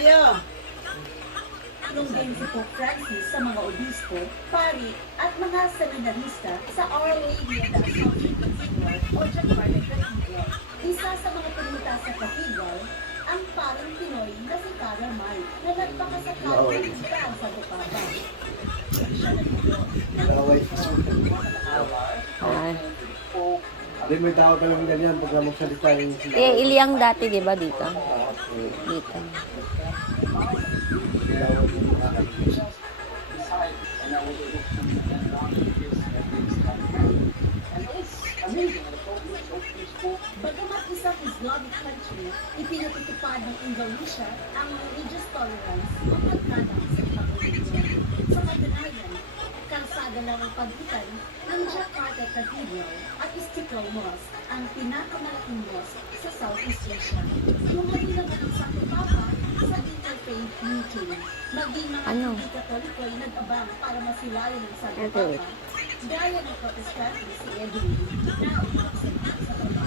kayo. Nung din si Pope Francis sa mga obispo, pari at mga seminarista sa Our Lady of the Assumption Cathedral o Jakarta Cathedral. Isa sa mga pumunta sa cathedral, ang parang Pinoy na si Cara Mike na nagpakasakali ng punta sa Bukaba. Siya nandito. Ay. Hindi, may tao talagang ganyan pag magsalita yung Iliyang dati, di ba, dito? Dito. Bagamat isang Islamic country, ipinatutupad ng Indonesia ang religious tolerance o pagtanang sa pag-religion. Sa katunayan, kalsada lang ang pagitan ng Jakarta Cathedral at Istiqlal Mosque, ang pinakamalaking mosque sa Southeast Asia. Yung halina nga ng Santo Papa sa interfaith meeting. Maging mga Katoliko ay nag-abang para masilayan ng Santo Papa. Gaya ng protestante si Edwin na umaksinat sa trabaho